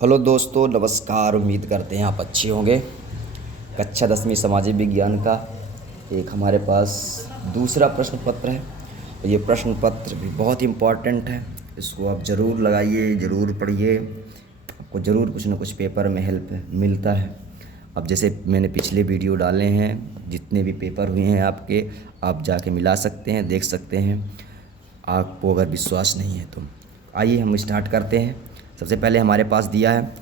Hello दोस्तों, नमस्कार। उम्मीद करते हैं आप अच्छे होंगे। कक्षा 10वीं सामाजिक विज्ञान का एक हमारे पास दूसरा प्रश्न पत्र है। ये प्रश्न पत्र भी बहुत इम्पॉर्टेंट है। इसको आप ज़रूर लगाइए, ज़रूर पढ़िए। आपको ज़रूर कुछ ना कुछ पेपर में हेल्प मिलता है। अब जैसे मैंने पिछले वीडियो डाले हैं, जितने भी पेपर हुए हैं आपके, आप जाके मिला सकते हैं, देख सकते हैं। आपको अगर विश्वास नहीं है तो आइए हम स्टार्ट करते हैं। सबसे पहले हमारे पास दिया है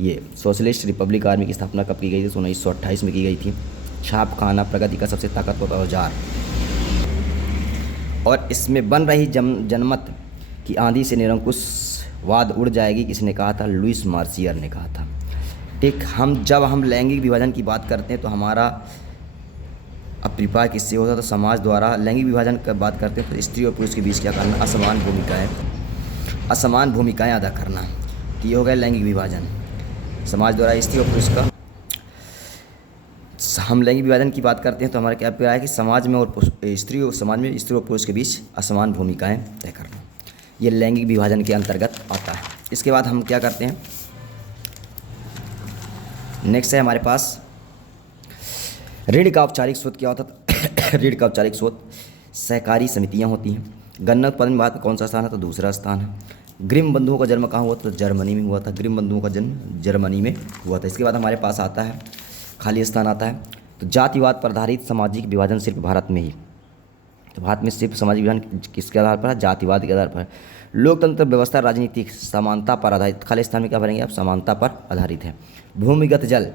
ये सोशलिस्ट रिपब्लिक आर्मी की स्थापना कब की गई थी? 1928 में की गई थी। छाप खाना प्रगति का सबसे ताकतवर औजार। और इसमें बन रही जनमत की आंधी से निरंकुशवाद उड़ जाएगी, किसने कहा था? लुईस मार्सियर ने कहा था। ठीक, जब हम लैंगिक विभाजन की बात करते हैं तो हमारा अभिप्राय किससे होता है? तो समाज द्वारा। लैंगिक विभाजन की बात करते हैं तो स्त्री और पुरुष के बीच क्या करना? असमान भूमिकाएं अदा करना। तो ये हो गया लैंगिक विभाजन। समाज द्वारा स्त्री और पुरुष का। हम लैंगिक विभाजन की बात करते हैं तो हमारा क्या अभिप्राय है कि समाज में स्त्री और पुरुष के बीच असमान भूमिकाएं तय करना, ये लैंगिक विभाजन के अंतर्गत आता है। इसके बाद हम क्या करते हैं, नेक्स्ट है हमारे पास ऋण का औपचारिक स्रोत। क्या होता था? ऋण का औपचारिक स्रोत सहकारी समितियां होती हैं। गन्ना उत्पादन में भारत का कौन सा स्थान है? तो दूसरा स्थान है। ग्रिम बंधुओं का जन्म कहाँ हुआ? तो जर्मनी में हुआ था। ग्रिम बंधुओं का जन्म जर्मनी में हुआ था। इसके बाद हमारे पास आता है, खाली स्थान आता है, तो जातिवाद पर आधारित सामाजिक विभाजन सिर्फ भारत में ही। तो भारत में सिर्फ सामाजिक विभाजन किसके आधार पर है? जातिवाद के आधार पर। लोकतंत्र व्यवस्था राजनीतिक समानता पर आधारित। खाली स्थान में क्या भरेंगे आप? समानता पर आधारित है। भूमिगत जल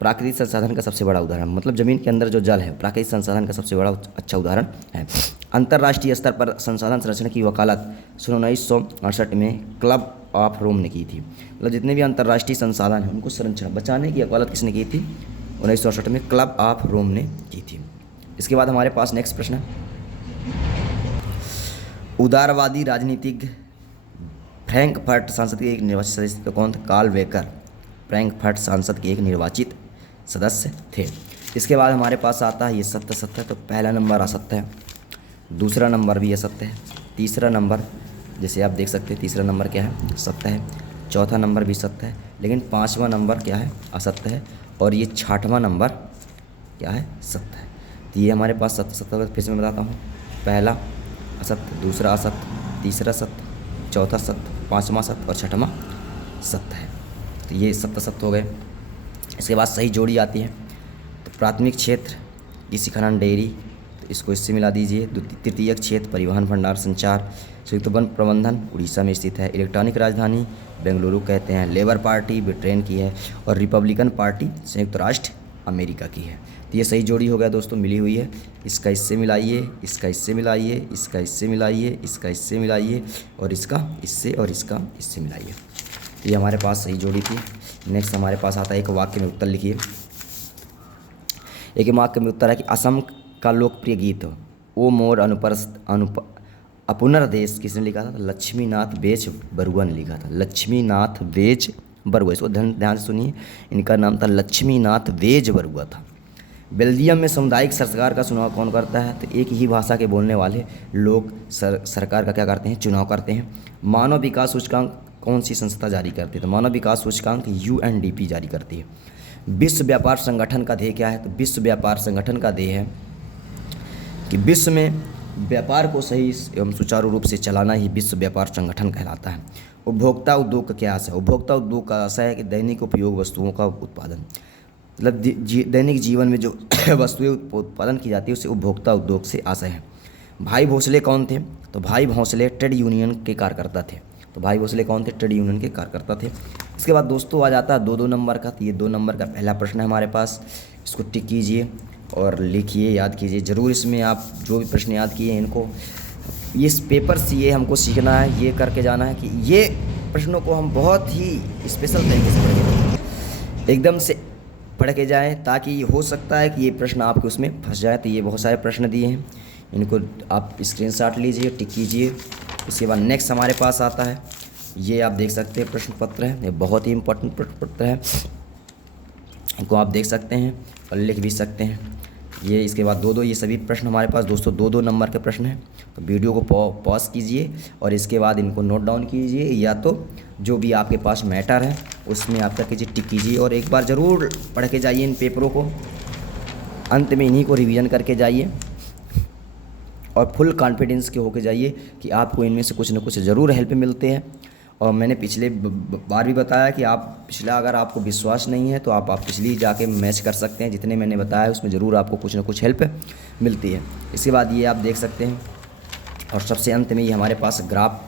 प्राकृतिक संसाधन का सबसे बड़ा उदाहरण, मतलब जमीन के अंदर जो जल है प्राकृतिक संसाधन का सबसे बड़ा अच्छा उदाहरण है। अंतर्राष्ट्रीय स्तर पर संसाधन संरक्षण की वकालत 1968 में क्लब ऑफ रोम ने की थी। मतलब जितने भी अंतर्राष्ट्रीय संसाधन हैं उनको संरक्षण बचाने की वकालत किसने की थी? 1968 में क्लब ऑफ रोम ने की थी। इसके बाद हमारे पास नेक्स्ट प्रश्न है, उदारवादी राजनीतिक फ्रैंकफर्ट सांसद के एक निर्वाचित सदस्य कौन थे? कार्ल वेकर फ्रैंकफर्ट सांसद के एक निर्वाचित सदस्य थे। इसके बाद हमारे पास आता है ये सत्य। तो पहला नंबर असत्य है, दूसरा नंबर भी असत्य है, तीसरा नंबर जैसे आप देख सकते हैं तीसरा नंबर क्या है? सत्य है। चौथा नंबर भी सत्य है, लेकिन पाँचवा नंबर क्या है? असत्य है। और ये छठवां नंबर क्या है? सत्य है। तो ये हमारे पास सत्य फिर से मैं बताता हूँ, पहला असत्य, दूसरा असत्य, तीसरा सत्य, चौथा सत्य, पाँचवा सत्य और छठवां सत्य है। तो ये सत्य हो गए। इसके बाद सही जोड़ी आती है, तो प्राथमिक क्षेत्र कृषि खनन डेयरी, तो इसको इससे मिला दीजिए। तृतीयक क्षेत्र परिवहन भंडार संचार। संयुक्त वन प्रबंधन उड़ीसा में स्थित है। इलेक्ट्रॉनिक राजधानी बेंगलुरु कहते हैं। लेबर पार्टी ब्रिटेन की है और रिपब्लिकन पार्टी संयुक्त राष्ट्र अमेरिका की है। तो ये सही जोड़ी हो गया दोस्तों, मिली हुई है। इसका इससे मिलाइए, इसका इससे मिलाइए, इसका इससे मिलाइए, इसका इससे मिलाइए और इसका इससे और इसका इससे मिलाइए। ये हमारे पास सही जोड़ी थी। नेक्स्ट हमारे पास आता है एक वाक्य में उत्तर लिखिए। एक वाक्य में उत्तर है कि असम का लोकप्रिय गीत ओ मोर अपुनर्देश किसने लिखा था? लक्ष्मीनाथ बेज बरुआ ने लिखा था। लक्ष्मीनाथ बेज बरुआ, इसको ध्यान से सुनिए, इनका नाम था लक्ष्मीनाथ बेज बरुआ था। बेल्जियम में सामुदायिक सरकार का चुनाव कौन करता है? तो एक ही भाषा के बोलने वाले लोग सरकार का क्या करते हैं? चुनाव करते हैं। मानव विकास सूचकांक कौन सी संस्था जारी करती है? तो मानव विकास सूचकांक UNDP जारी करती है। विश्व व्यापार संगठन का ध्येय क्या है? तो विश्व व्यापार संगठन का ध्येय है कि विश्व में व्यापार को सही एवं सुचारू रूप से चलाना ही विश्व व्यापार संगठन कहलाता है। उपभोक्ता उद्योग का क्या आशय है? उपभोक्ता उद्योग का आशय है कि दैनिक उपयोग वस्तुओं का उत्पादन, मतलब दैनिक जीवन में जो वस्तुएं उत्पादन की जाती है उसे उपभोक्ता उद्योग से आशय है। भाई भोसले कौन थे? तो भाई भोसले ट्रेड यूनियन के कार्यकर्ता थे। तो भाई भोसले कौन थे? ट्रेड यूनियन के कार्यकर्ता थे। इसके बाद दोस्तों आ जाता है 2-2 नंबर का। तो ये 2 नंबर का पहला प्रश्न है हमारे पास, इसको टिक कीजिए और लिखिए, याद कीजिए ज़रूर। इसमें आप जो भी प्रश्न याद किए इनको, ये पेपर से ये हमको सीखना है, ये करके जाना है कि ये प्रश्नों को हम बहुत ही स्पेशल तरीके से पढ़ेंगे, एकदम से पढ़ के जाएँ, ताकि हो सकता है कि ये प्रश्न आपके उसमें फंस जाए। तो ये बहुत सारे प्रश्न दिए हैं, इनको आप स्क्रीनशॉट लीजिए, टिक कीजिए। इसके बाद नेक्स्ट हमारे पास आता है, ये आप देख सकते हैं प्रश्न पत्र है, ये बहुत ही इंपॉर्टेंट प्रश्न पत्र है, इनको आप देख सकते हैं और लिख भी सकते हैं। ये इसके बाद दो ये सभी प्रश्न हमारे पास दोस्तों 2 नंबर के प्रश्न हैं। तो वीडियो को पॉज कीजिए और इसके बाद इनको नोट डाउन कीजिए, या तो जो भी आपके पास मैटर है उसमें आप क्या कीजिए, टिक कीजिए और एक बार ज़रूर पढ़ के जाइए इन पेपरों को। अंत में इन्हीं को रिवीजन करके जाइए और फुल कॉन्फिडेंस के होके जाइए कि आपको इनमें से कुछ ना कुछ ज़रूर हेल्प मिलते हैं। और मैंने पिछले बार भी बताया कि आप पिछला अगर आपको विश्वास नहीं है तो आप पिछली जाके मैच कर सकते हैं, जितने मैंने बताया उसमें ज़रूर आपको कुछ ना कुछ हेल्प मिलती है। इसके बाद ये आप देख सकते हैं और सबसे अंत में ये हमारे पास ग्राफ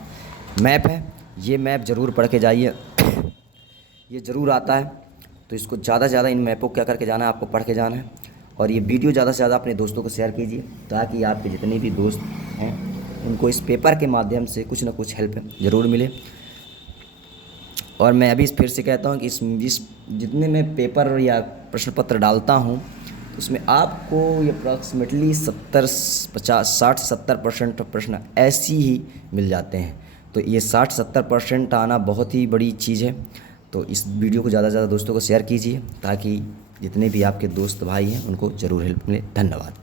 मैप है, ये मैप ज़रूर पढ़ के जाइए, ये ज़रूर आता है। तो इसको ज़्यादा से ज़्यादा इन मैपों को क्या करके जाना है, आपको पढ़ के जाना है। और ये वीडियो ज़्यादा से ज़्यादा अपने दोस्तों को शेयर कीजिए ताकि आपके जितने भी दोस्त हैं उनको इस पेपर के माध्यम से कुछ ना कुछ हेल्प ज़रूर मिले। और मैं अभी फिर से कहता हूँ कि इस जितने मैं पेपर या प्रश्न पत्र डालता हूँ तो उसमें आपको ये अप्रॉक्सीमेटली 60-70% प्रश्न ऐसी ही मिल जाते हैं। तो ये 60-70% आना बहुत ही बड़ी चीज़ है। तो इस वीडियो को ज़्यादा से ज़्यादा दोस्तों को शेयर कीजिए ताकि जितने भी आपके दोस्त भाई हैं उनको ज़रूर हेल्प मिले। धन्यवाद।